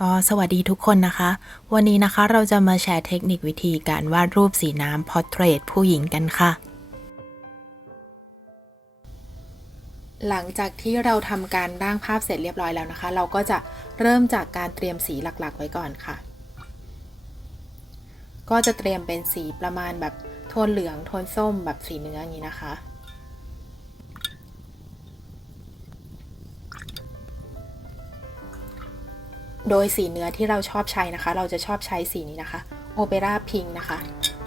ก็สวัสดีทุกคนนะคะ วันนี้นะคะเราจะมาแชร์เทคนิควิธีการวาดรูปสีน้ำพอร์เทรตผู้หญิงกันค่ะ หลังจากที่เราทำการร่างภาพเสร็จเรียบร้อยแล้วนะคะ เราก็จะเริ่มจากการเตรียมสีหลักๆ ไว้ก่อนค่ะ ก็จะเตรียมเป็นสีประมาณแบบโทนเหลืองโทนส้มแบบสีเนื้ออย่างนี้นะคะ โดยสีเนื้อที่เราชอบใช้นะคะ เราจะชอบใช้สีนี้นะคะโอเปร่าพิงนะคะ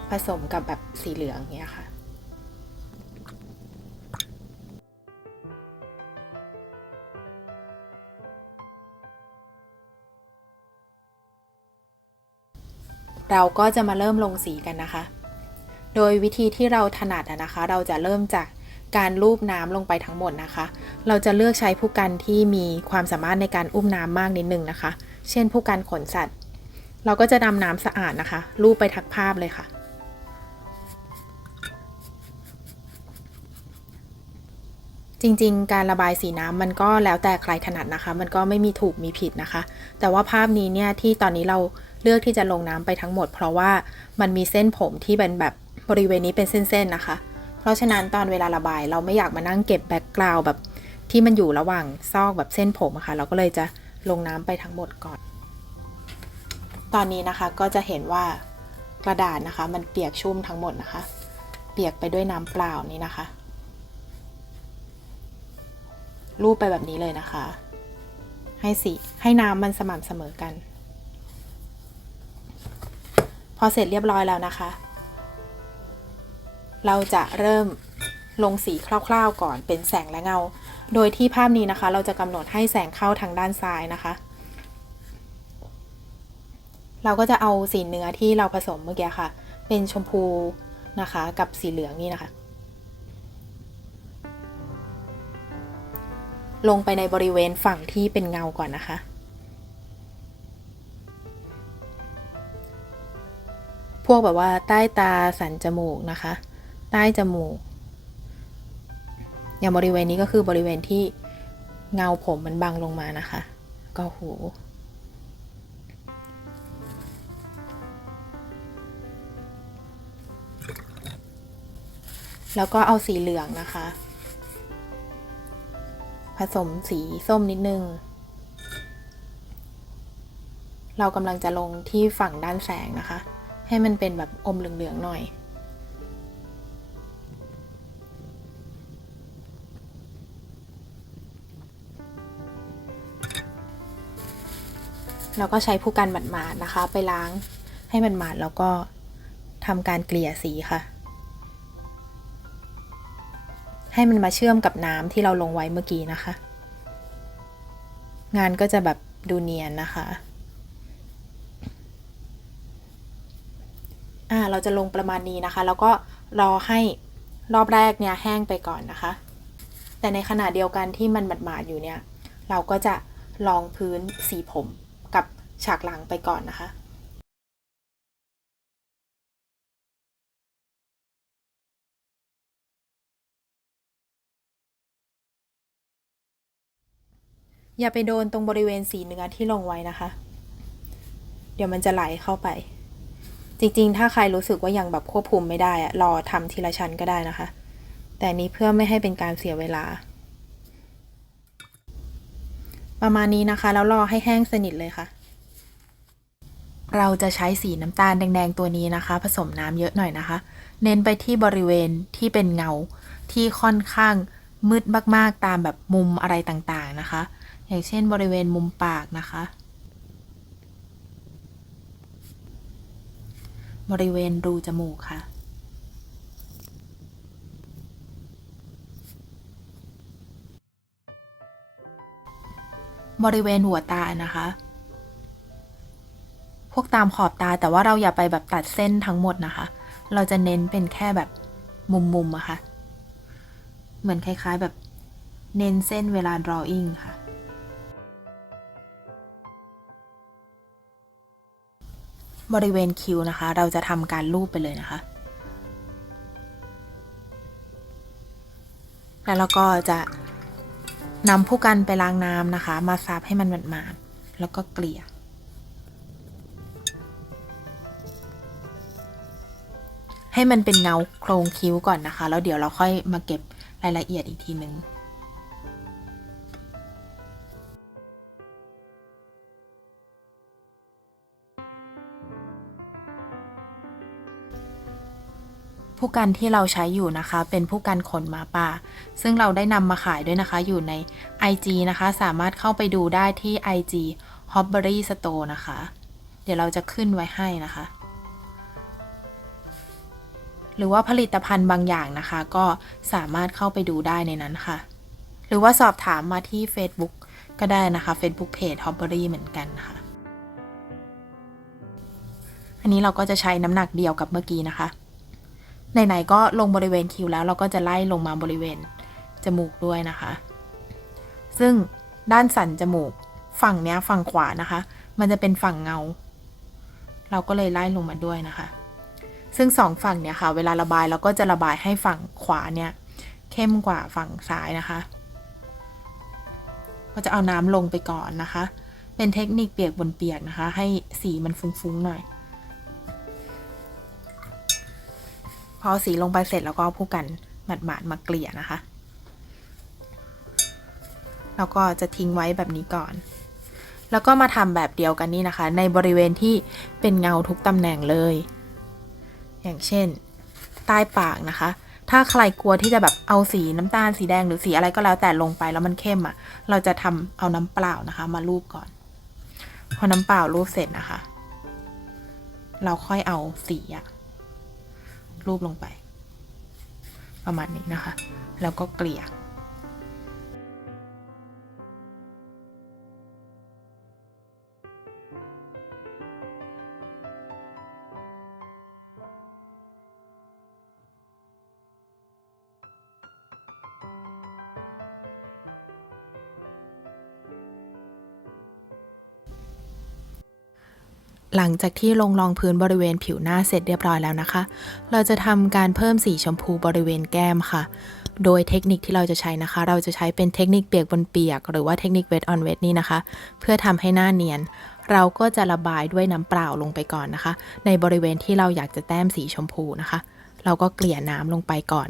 ผสมกับแบบสีเหลืองเงี้ยค่ะ เราก็จะมาเริ่มลงสีกันนะคะ โดยวิธีที่เราถนัดอะนะคะ เราจะเริ่มจาก การลูบน้ำลงไปทั้งหมดนะคะ เราจะเลือกใช้ผู้กันที่มีความสามารถในการอุ้มน้ำมากนิดนึงนะคะ เช่นผู้กันขนสัตว์ เราก็จะนำน้ำสะอาดนะคะลูบไปทักภาพเลยค่ะ จริงๆ การระบายสีน้ำมันก็แล้วแต่ใครถนัดนะคะ มันก็ไม่มีถูกมีผิดนะคะ แต่ว่าภาพนี้เนี่ยที่ตอนนี้เราเลือกที่จะลงน้ำไปทั้งหมด เพราะว่ามันมีเส้นผมที่เป็นแบบบริเวณนี้เป็นเส้นๆนะคะ เพราะฉะนั้นตอนเวลาระบายเราไม่อยากมานั่งเก็บแบ็กกราวแบบที่มันอยู่ระหว่างซอกแบบเส้นผมอะคะ่ะ เราก็เลยจะลงน้ำไปทั้งหมดก่อน ตอนนี้นะคะก็จะเห็นว่ากระดาษนะคะ มันเปียกชุ่มทั้งหมดนะคะ เปียกไปด้วยน้ำเปล่านี้นะคะ รูปไปแบบนี้เลยนะคะ ให้สีให้น้ำมันสม่ำเสมอกัน พอเสร็จเรียบร้อยแล้วนะคะ เราจะเริ่มลงสีคร่าวๆก่อนเป็นแสงและเงา โดยที่ภาพนี้นะคะ เราจะกำหนดให้แสงเข้าทางด้านซ้ายนะคะ เราก็จะเอาสีเนื้อที่เราผสมเมื่อกี้ค่ะ เป็นชมพูนะคะกับสีเหลืองนี่นะคะ ลงไปในบริเวณฝั่งที่เป็นเงาก่อนนะคะพวกแบบว่าใต้ตาสันจมูกนะคะ ใต้จมูก อย่างบริเวณนี้ก็คือบริเวณที่เงาผมมันบังลงมานะคะ ก็หู แล้วก็เอาสีเหลืองนะคะ ผสมสีส้มนิดนึง เรากำลังจะลงที่ฝั่งด้านแสงนะคะ ให้มันเป็นแบบอมเหลืองๆหน่อย แล้วก็ใช้ผู้กันหมาดๆนะคะ ไปล้างให้มันหมาดแล้วก็ทำการเกลี่ยสีค่ะ ให้มันมาเชื่อมกับน้ำที่เราลงไว้เมื่อกี้นะคะ งานก็จะแบบดูเนียนนะคะอ่าเราจะลงประมาณนี้นะคะ แล้วก็รอให้รอบแรกเนี่ยแห้งไปก่อนนะคะ แต่ในขณะเดียวกันที่มันหมาดๆอยู่เนี่ย เราก็จะลองพื้นสีผม ฉากหลังไปก่อนนะคะอย่าไปโดนตรงบริเวณสีเนื้อที่ลงไว้นะคะ เดี๋ยวมันจะไหลเข้าไป จริงๆ ถ้าใครรู้สึกว่ายังแบบควบคุมไม่ได้อะรอทำทีละชั้นก็ได้นะคะ แต่นี้เพื่อไม่ให้เป็นการเสียเวลา ประมาณนี้นะคะ แล้วรอให้แห้งสนิทเลยค่ะ เราจะใช้สีน้ำตาลแดงๆตัวนี้นะคะ ผสมน้ำเยอะหน่อยนะคะ เน้นไปที่บริเวณที่เป็นเงาที่ค่อนข้างมืดมากๆตามแบบมุมอะไรต่างๆนะคะ อย่างเช่นบริเวณมุมปากนะคะ บริเวณรูจมูกค่ะบริเวณหัวตานะคะ พวกตามขอบตาแต่ว่าเราอย่าไปแบบตัดเส้นทั้งหมดนะคะ เราจะเน้นเป็นแค่แบบมุมๆอะคะ่ะ เหมือนคล้ายๆแบบเน้นเส้นเวลา drawing ค่ะ บริเวณคิ้วนะคะ เราจะทำการลูบไปเลยนะคะ แล้วเราก็จะนำผู้กันไปล้างน้ำนะคะ มาซับให้มันหมาดๆแล้วก็เกลี่ย ให้มันเป็นเงาโครงคิ้วก่อนนะคะ แล้วเดี๋ยวเราค่อยมาเก็บรายละเอียดอีกทีหนึ่งผู้กันที่เราใช้อยู่นะคะ เป็นผู้กันขนหมาป่า ซึ่งเราได้นำมาขายด้วยนะคะ อยู่ใน IG นะคะ สามารถเข้าไปดูได้ที่ IG Hobbery Store นะคะ เดี๋ยวเราจะขึ้นไว้ให้นะคะ หรือว่าผลิตภัณฑ์บางอย่างนะคะ ก็สามารถเข้าไปดูได้ในนั้นค่ะ หรือว่าสอบถามมาที่ Facebook ก็ได้นะคะ Facebook Page Hobbery เหมือนกันค่ะ อันนี้เราก็จะใช้น้ำหนักเดียวกับเมื่อกี้นะคะ ไหนๆก็ลงบริเวณคิ้วแล้วเราก็จะไล่ลงมาบริเวณจมูกด้วยนะคะ ซึ่งด้านสันจมูกฝั่งเนี้ยฝั่งขวานะคะ มันจะเป็นฝั่งเงา เราก็เลยไล่ลงมาด้วยนะคะ ซึ่งสองฝั่งเนี่ยค่ะ เวลาระบายเราก็จะระบายให้ฝั่งขวาเนี่ยเข้มกว่าฝั่งซ้ายนะคะ ก็จะเอาน้ำลงไปก่อนนะคะ เป็นเทคนิคเปียกบนเปียกนะคะ ให้สีมันฟุ้งๆหน่อย พอสีลงไปเสร็จแล้วก็เอาผู้กันหมาดๆมาเกลี่ยนะคะแล้วก็จะทิ้งไว้แบบนี้ก่อน แล้วก็มาทำแบบเดียวกันนี่นะคะ ในบริเวณที่เป็นเงาทุกตำแหน่งเลย อย่างเช่น ใต้ปากนะคะ ถ้าใครกลัวที่จะแบบเอาสีน้ำตาลสีแดงหรือสีอะไรก็แล้วแต่ลงไปแล้วมันเข้มอะ่ะ เราจะทำเอาน้ำเปล่านะคะ มาลูบก่อน พอน้ำเปล่าลูบเสร็จนะคะ เราค่อยเอาสีอะลูบลงไป ประมาณนี้นะคะ แล้วก็เกลี่ย หลังจากที่ลงรองพื้นบริเวณผิวหน้าเสร็จเรียบร้อยแล้วนะคะ เราจะทำการเพิ่มสีชมพูบริเวณแก้มค่ะ โดยเทคนิคที่เราจะใช้นะคะ เราจะใช้เป็นเทคนิคเปียกบนเปียก หรือว่าเทคนิคเวทออนเวทนี่นะคะ เพื่อทำให้หน้าเนียน เราก็จะระบายด้วยน้ำเปล่าลงไปก่อนนะคะ ในบริเวณที่เราอยากจะแต้มสีชมพูนะคะ เราก็เกลี่ยน้ำลงไปก่อน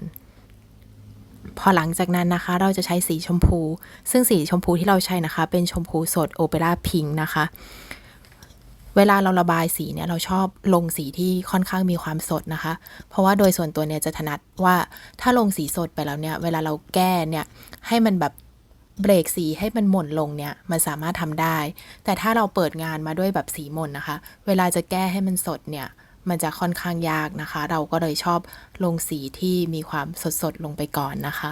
พอหลังจากนั้นนะคะ เราจะใช้สีชมพู ซึ่งสีชมพูที่เราใช้นะคะ เป็นชมพูสดโอเปร่าพิงค์นะคะ เวลาเราระบายสีเนี่ยเราชอบลงสีที่ค่อนข้างมีความสดนะคะ เพราะว่าโดยส่วนตัวเนี่ยจะถนัดว่าถ้าลงสีสดไปแล้วเนี่ยเวลาเราแก้เนี่ยให้มันแบบเบรกสีให้มันหม่นลงเนี่ยมันสามารถทำได้ แต่ถ้าเราเปิดงานมาด้วยแบบสีหม่นนะคะ เวลาจะแก้ให้มันสดเนี่ยมันจะค่อนข้างยากนะคะ เราก็เลยชอบลงสีที่มีความสดๆลงไปก่อนนะคะ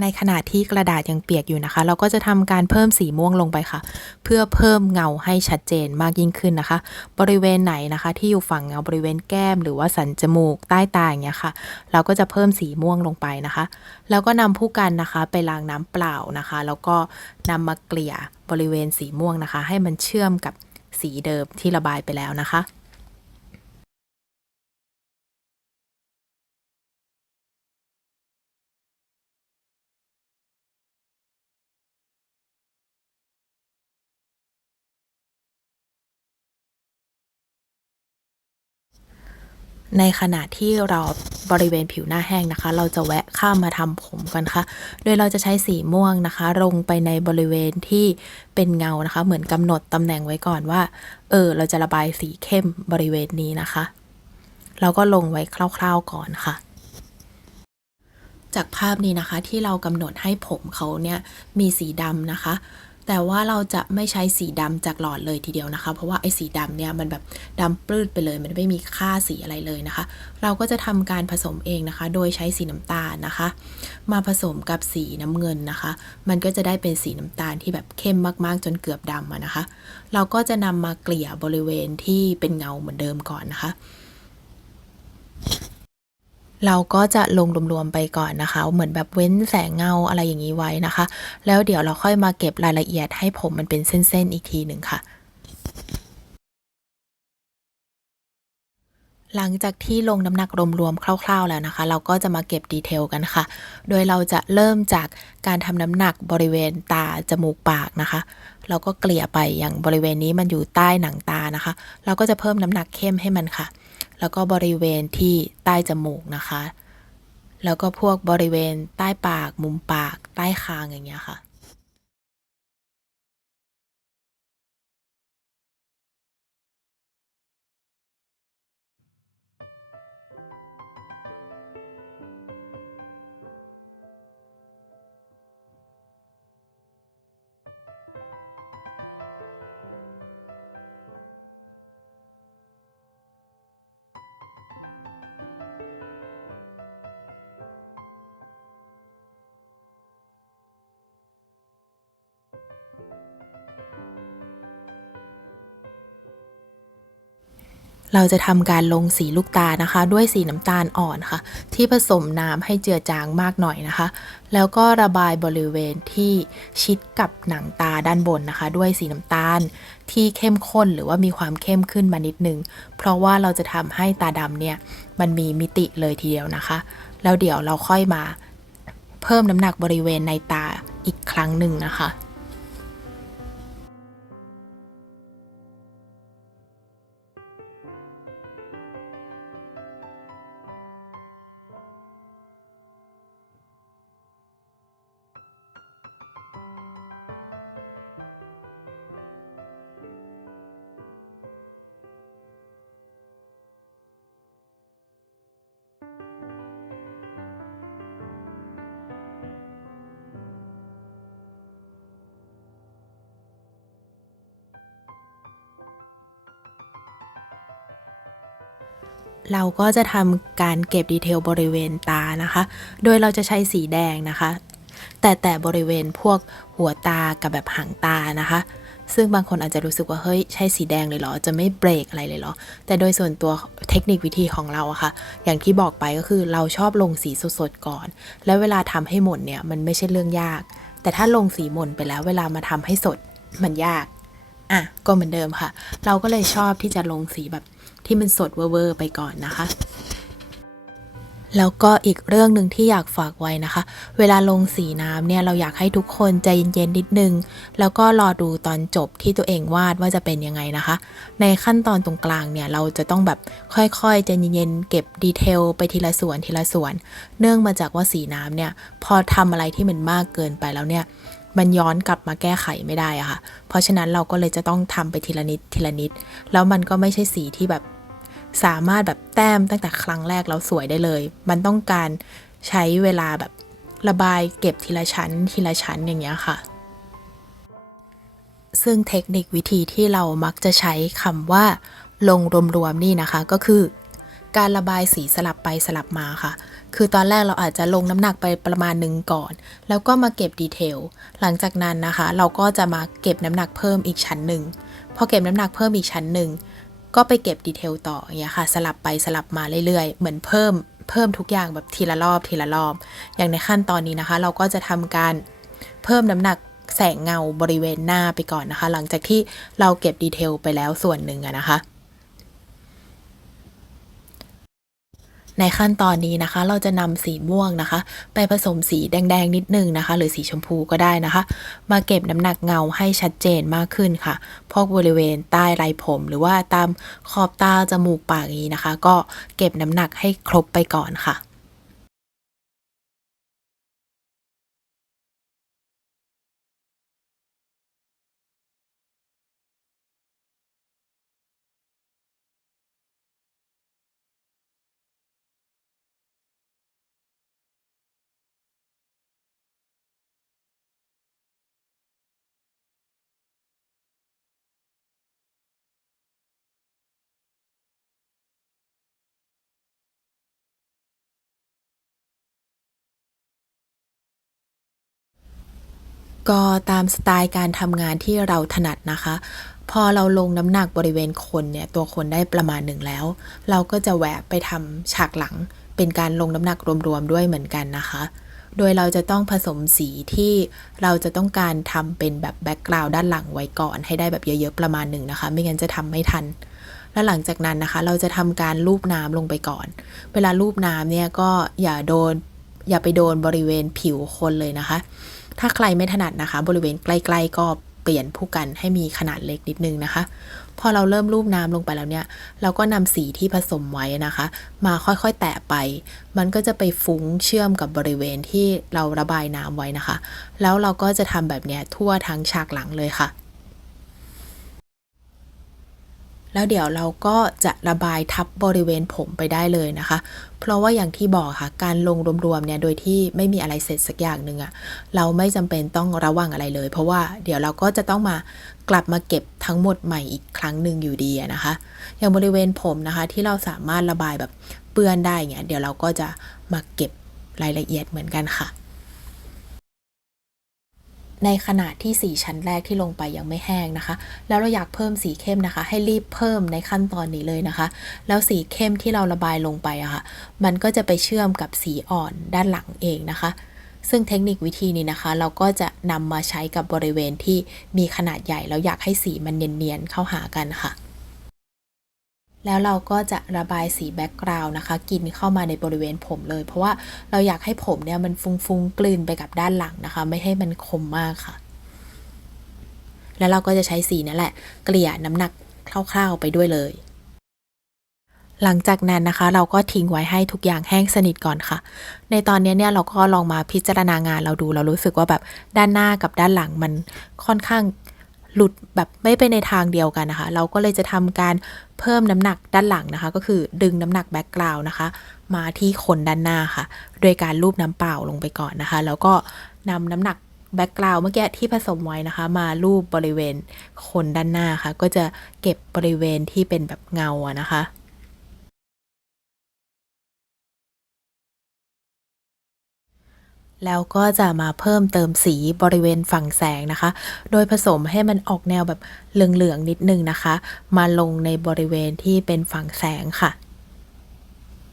ในขณะที่กระดาษยังเปียกอยู่นะคะ เราก็จะทำการเพิ่มสีม่วงลงไปค่ะ เพื่อเพิ่มเงาให้ชัดเจนมากยิ่งขึ้นนะคะ บริเวณไหนนะคะ ที่อยู่ฝั่งเงาบริเวณแก้ม หรือว่าสันจมูกใต้ตาอย่างเงี้ยค่ะ เราก็จะเพิ่มสีม่วงลงไปนะคะ แล้วก็นำผู้กันนะคะ ไปล้างน้ำเปล่านะคะ แล้วก็นำมาเกลี่ยบริเวณสีม่วงนะคะ ให้มันเชื่อมกับสีเดิมที่ระบายไปแล้วนะคะ ในขณะที่เราบริเวณผิวหน้าแห้งนะคะ เราจะแวะข้ามมาทำผมกันค่ะ โดยเราจะใช้สีม่วงนะคะ ลงไปในบริเวณที่เป็นเงานะคะ เหมือนกำหนดตำแหน่งไว้ก่อนว่า เออ เราจะระบายสีเข้มบริเวณนี้นะคะ เราก็ลงไว้คร่าว ๆก่อนค่ะจากภาพนี้นะคะที่เรากำหนดให้ผมเขาเนี่ยมีสีดำนะคะ แต่ว่าเราจะไม่ใช้สีดำจากหลอดเลยทีเดียวนะคะ เพราะว่าไอ้สีดำเนี่ยมันแบบดำปลื้ดไปเลย มันไม่มีค่าสีอะไรเลยนะคะ เราก็จะทำการผสมเองนะคะ โดยใช้สีน้ำตาลนะคะ มาผสมกับสีน้ำเงินนะคะ มันก็จะได้เป็นสีน้ำตาลที่แบบเข้มมากๆ จนเกือบดำะนะคะ เราก็จะนำมาเกลี่ยบริเวณที่เป็นเงาเหมือนเดิมก่อนนะคะ เราก็จะลงรวมๆไปก่อนนะคะ เหมือนแบบเว้นแสงเงาอะไรอย่างนี้ไว้นะคะ แล้วเดี๋ยวเราค่อยมาเก็บรายละเอียดให้ผมมันเป็นเส้นๆอีกทีหนึ่งค่ะหลังจากที่ลงน้ำหนักรวมๆคร่าว ๆแล้วนะคะ เราก็จะมาเก็บดีเทลกันค่ะ โดยเราจะเริ่มจากการทำน้ำหนักบริเวณตาจมูกปากนะคะ เราก็เกลี่ยไปอย่างบริเวณนี้มันอยู่ใต้หนังตานะคะ เราก็จะเพิ่มน้ำหนักเข้มให้มันค่ะ แล้วก็บริเวณที่ใต้จมูกนะคะ แล้วก็พวกบริเวณใต้ปากมุมปากใต้คางอย่างเงี้ยค่ะ เราจะทำการลงสีลูกตานะคะ ด้วยสีน้ำตาลอ่อนค่ะ ที่ผสมน้ำให้เจือจางมากหน่อยนะคะ แล้วก็ระบายบริเวณที่ชิดกับหนังตาด้านบนนะคะ ด้วยสีน้ำตาลที่เข้มข้นหรือว่ามีความเข้มขึ้นมานิดนึง เพราะว่าเราจะทำให้ตาดำเนี่ยมันมีมิติเลยทีเดียวนะคะ แล้วเดี๋ยวเราค่อยมาเพิ่มน้ำหนักบริเวณในตาอีกครั้งหนึ่งนะคะ เราก็จะทำการเก็บดีเทลบริเวณตานะคะ โดยเราจะใช้สีแดงนะคะ แต่แต่บริเวณพวกหัวตากับแบบหางตานะคะ ซึ่งบางคนอาจจะรู้สึกว่าเฮ้ยใช่สีแดงเลยเหรอ จะไม่เบรกอะไรเลยเหรอ แต่โดยส่วนตัวเทคนิควิธีของเราอะค่ะ อย่างที่บอกไปก็คือเราชอบลงสีสดๆก่อน แล้วเวลาทำให้หม่นเนี่ยมันไม่ใช่เรื่องยาก แต่ถ้าลงสีหม่นไปแล้วเวลามาทำให้สดมันยาก อะก็เหมือนเดิมค่ะ เราก็เลยชอบที่จะลงสีแบบ ที่มันสดเวอร์ไปก่อนนะคะ แล้วก็อีกเรื่องหนึ่งที่อยากฝากไว้นะคะ เวลาลงสีน้ำเนี่ยเราอยากให้ทุกคนใจเย็นๆนิดนึง แล้วก็รอดูตอนจบที่ตัวเองวาดว่าจะเป็นยังไงนะคะ ในขั้นตอนตรงกลางเนี่ยเราจะต้องแบบค่อยๆใจเย็นๆเก็บดีเทลไปทีละส่วนทีละส่วน เนื่องมาจากว่าสีน้ำเนี่ยพอทำอะไรที่มันมากเกินไปแล้วเนี่ยมันย้อนกลับมาแก้ไขไม่ได้อะค่ะ เพราะฉะนั้นเราก็เลยจะต้องทำไปทีละนิดทีละนิด แล้วมันก็ไม่ใช่สีที่แบบ สามารถแบบแต้มตั้งแต่ครั้งแรกแล้วสวยได้เลย มันต้องการใช้เวลาแบบระบายเก็บทีละชั้นทีละชั้นอย่างเงี้ยค่ะ ซึ่งเทคนิควิธีที่เรามักจะใช้คำว่าลงรวมๆนี่นะคะก็คือการระบายสีสลับไปสลับมาค่ะ คือตอนแรกเราอาจจะลงน้ำหนักไปประมาณหนึ่งก่อน แล้วก็มาเก็บดีเทล หลังจากนั้นนะคะ เราก็จะมาเก็บน้ำหนักเพิ่มอีกชั้นหนึ่ง พอเก็บน้ำหนักเพิ่มอีกชั้นหนึ่ง ก็ไปเก็บดีเทลต่ออย่างเงี้ยค่ะ สลับไปสลับมาเรื่อยๆ เหมือนเพิ่มเพิ่มทุกอย่างแบบทีละรอบทีละรอบ อย่างในขั้นตอนนี้นะคะ เราก็จะทำการเพิ่มน้ำหนักแสงเงาบริเวณหน้าไปก่อนนะคะ หลังจากที่เราเก็บดีเทลไปแล้วส่วนหนึ่งอะนะคะ ในขั้นตอนนี้นะคะ เราจะนำสีม่วงนะคะ ไปผสมสีแดงๆนิดนึงนะคะ หรือสีชมพูก็ได้นะคะ มาเก็บน้ำหนักเงาให้ชัดเจนมากขึ้นค่ะ พวกบริเวณใต้ไรผม หรือว่าตามขอบตาจมูกปากนี้นะคะ ก็เก็บน้ำหนักให้ครบไปก่อนค่ะ ก็ตามสไตล์การทำงานที่เราถนัดนะคะ พอเราลงน้ำหนักบริเวณคนเนี่ย ตัวคนได้ประมาณหนึ่งแล้ว เราก็จะแวะไปทำฉากหลัง เป็นการลงน้ำหนักรวมๆด้วยเหมือนกันนะคะ โดยเราจะต้องผสมสีที่เราจะต้องการทำเป็นแบบแบ็กกราวด์ด้านหลังไว้ก่อน ให้ได้แบบเยอะๆประมาณหนึ่งนะคะ ไม่งั้นจะทำไม่ทันแล้วหลังจากนั้นนะคะ เราจะทำการลูบน้ำลงไปก่อน เวลาลูบน้ำเนี่ยก็อย่าโดน อย่าไปโดนบริเวณผิวคนเลยนะคะ ถ้าใครไม่ถนัดนะคะ บริเวณใกล้ ๆ ก็เปลี่ยนผู้กันให้มีขนาดเล็กนิดนึงนะคะ พอเราเริ่มรูปน้ำลงไปแล้วเนี่ย เราก็นำสีที่ผสมไว้นะคะ มาค่อยๆแตะไป มันก็จะไปฟุ้งเชื่อมกับบริเวณที่เราระบายน้ำไว้นะคะ แล้วเราก็จะทำแบบเนี้ยทั่วทั้งฉากหลังเลยค่ะ แล้วเดี๋ยวเราก็จะระบายทับบริเวณผมไปได้เลยนะคะ เพราะว่าอย่างที่บอกค่ะ การลงรวมๆเนี่ยโดยที่ไม่มีอะไรเสร็จสักอย่างหนึ่งอะเราไม่จำเป็นต้องระวังอะไรเลย เพราะว่าเดี๋ยวเราก็จะต้องมากลับมาเก็บทั้งหมดใหม่อีกครั้งหนึ่งอยู่ดีนะคะ อย่างบริเวณผมนะคะที่เราสามารถระบายแบบเปื้อนได้เนี่ยเดี๋ยวเราก็จะมาเก็บรายละเอียดเหมือนกันค่ะ ในขณะที่สีชั้นแรกที่ลงไปยังไม่แห้งนะคะ แล้วเราอยากเพิ่มสีเข้มนะคะ ให้รีบเพิ่มในขั้นตอนนี้เลยนะคะ แล้วสีเข้มที่เราระบายลงไปอะคะ่ะ มันก็จะไปเชื่อมกับสีอ่อนด้านหลังเองนะคะ ซึ่งเทคนิควิธีนี้นะคะ เราก็จะนำมาใช้กับบริเวณที่มีขนาดใหญ่แล้วอยากให้สีมันเนียนๆเข้าหากันค่ะ แล้วเราก็จะระบายสีแบ็กกราวน์นะคะ กินเข้ามาในบริเวณผมเลย เพราะว่าเราอยากให้ผมเนี่ยมันฟุ้งๆกลืนไปกับด้านหลังนะคะ ไม่ให้มันคมมากค่ะ แล้วเราก็จะใช้สีนั่นแหละ เกลี่ยน้ำหนักคร่าวๆไปด้วยเลยหลังจากนั้นนะคะ เราก็ทิ้งไว้ให้ทุกอย่างแห้งสนิทก่อนค่ะ ในตอนนี้เนี่ยเราก็ลองมาพิจารณางานเราดู เรารู้สึกว่าแบบด้านหน้ากับด้านหลังมันค่อนข้าง หลุดแบบไม่ไปในทางเดียวกันนะคะ เราก็เลยจะทำการเพิ่มน้ำหนักด้านหลังนะคะ ก็คือดึงน้ำหนักแบ็กกราวน์นะคะ มาที่คนด้านหน้าค่ะ โดยการรูปน้ำเปล่าลงไปก่อนนะคะ แล้วก็นำน้ำหนักแบ็กกราวน์เมื่อกี้ที่ผสมไว้นะคะ มาลูบบริเวณคนด้านหน้าค่ะ ก็จะเก็บบริเวณที่เป็นแบบเงาอะนะคะ แล้วก็จะมาเพิ่มเติมสีบริเวณฝั่งแสงนะคะ โดยผสมให้มันออกแนวแบบเหลืองๆนิดนึงนะคะ มาลงในบริเวณที่เป็นฝั่งแสงค่ะ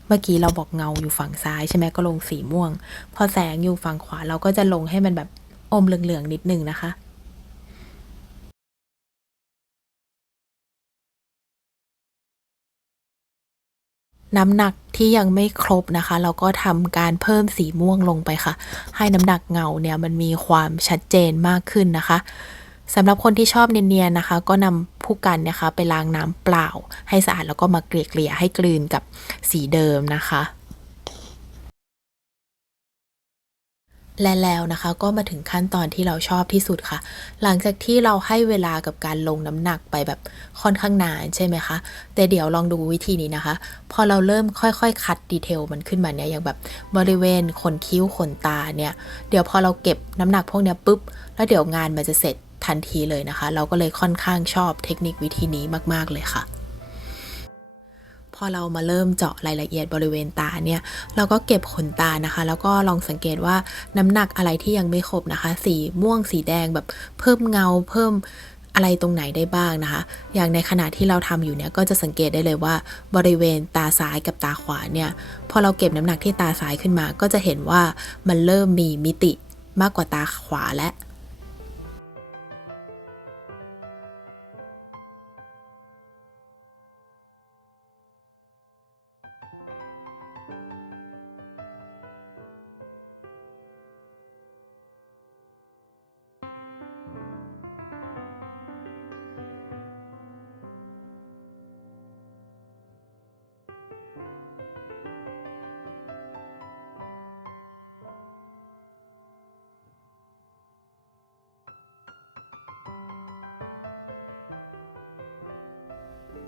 เมื่อกี้เราบอกเงาอยู่ฝั่งซ้ายใช่ไหมก็ลงสีม่วง พอแสงอยู่ฝั่งขวาเราก็จะลงให้มันแบบอมเหลืองๆนิดนึงนะคะ น้ำหนักที่ยังไม่ครบนะคะ เราก็ทำการเพิ่มสีม่วงลงไปค่ะ ให้น้ำหนักเงาเนี่ยมันมีความชัดเจนมากขึ้นนะคะสำหรับคนที่ชอบเนียนๆนะคะ ก็นำผู้กันนะคะ ไปล้างน้ำเปล่า ให้สะอาดแล้วก็มาเกลี่ยๆให้กลืนกับสีเดิมนะคะ และแล้วนะคะ ก็มาถึงขั้นตอนที่เราชอบที่สุดค่ะ หลังจากที่เราให้เวลากับการลงน้ำหนักไปแบบค่อนข้างนานใช่ไหมคะ แต่เดี๋ยวลองดูวิธีนี้นะคะ พอเราเริ่มค่อยๆ คัดดีเทลมันขึ้นมาเนี่ยอย่างแบบบริเวณขนคิ้วขนตาเนี่ย เดี๋ยวพอเราเก็บน้ำหนักพวกเนี้ยปุ๊บ แล้วเดี๋ยวงานมันจะเสร็จทันทีเลยนะคะ เราก็เลยค่อนข้างชอบเทคนิควิธีนี้มาก ๆเลยค่ะ พอเรามาเริ่มเจาะรายละเอียดบริเวณตาเนี่ย เราก็เก็บขนตานะคะ แล้วก็ลองสังเกตว่าน้ำหนักอะไรที่ยังไม่ครบนะคะ สีม่วงสีแดงแบบเพิ่มเงาเพิ่มอะไรตรงไหนได้บ้างนะคะ อย่างในขณะที่เราทำอยู่เนี่ยก็จะสังเกตได้เลยว่าบริเวณตาซ้ายกับตาขวาเนี่ย พอเราเก็บน้ำหนักที่ตาซ้ายขึ้นมา ก็จะเห็นว่ามันเริ่มมีมิติมากกว่าตาขวาและ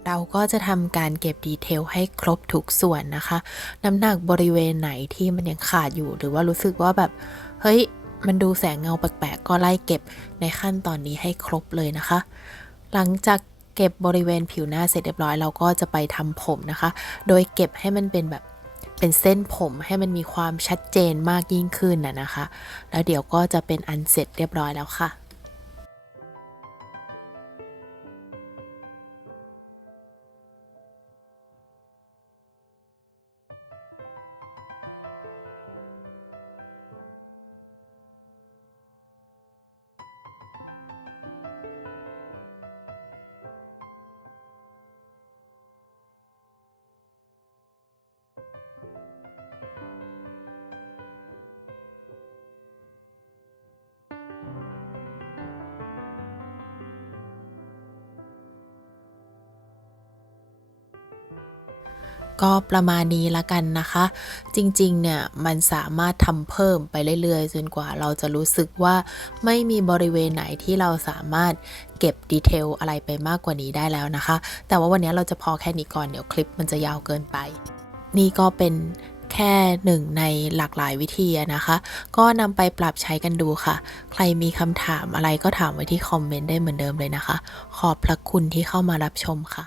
เราก็จะทำการเก็บดีเทลให้ครบทุกส่วนนะคะ น้ำหนักบริเวณไหนที่มันยังขาดอยู่ หรือว่ารู้สึกว่าแบบ เฮ้ย มันดูแสงเงาแปลกๆ ก็ไล่เก็บในขั้นตอนนี้ให้ครบเลยนะคะ หลังจากเก็บบริเวณผิวหน้าเสร็จเรียบร้อยเราก็จะไปทำผมนะคะ โดยเก็บให้มันเป็นแบบเป็นเส้นผมให้มันมีความชัดเจนมากยิ่งขึ้นนะนะคะ แล้วเดี๋ยวก็จะเป็นอันเสร็จเรียบร้อยแล้วค่ะ ก็ประมาณนี้ละกันนะคะ จริงๆเนี่ยมันสามารถทำเพิ่มไปเรื่อยๆ จนกว่าเราจะรู้สึกว่าไม่มีบริเวณไหนที่เราสามารถเก็บดีเทลอะไรไปมากกว่านี้ได้แล้วนะคะ แต่ว่าวันนี้เราจะพอแค่นี้ก่อนเดี๋ยวคลิปมันจะยาวเกินไป นี่ก็เป็นแค่หนึ่งในหลากหลายวิธีนะคะ ก็นำไปปรับใช้กันดูค่ะ ใครมีคำถามอะไรก็ถามไว้ที่คอมเมนต์ได้เหมือนเดิมเลยนะคะ ขอบพระคุณที่เข้ามารับชมค่ะ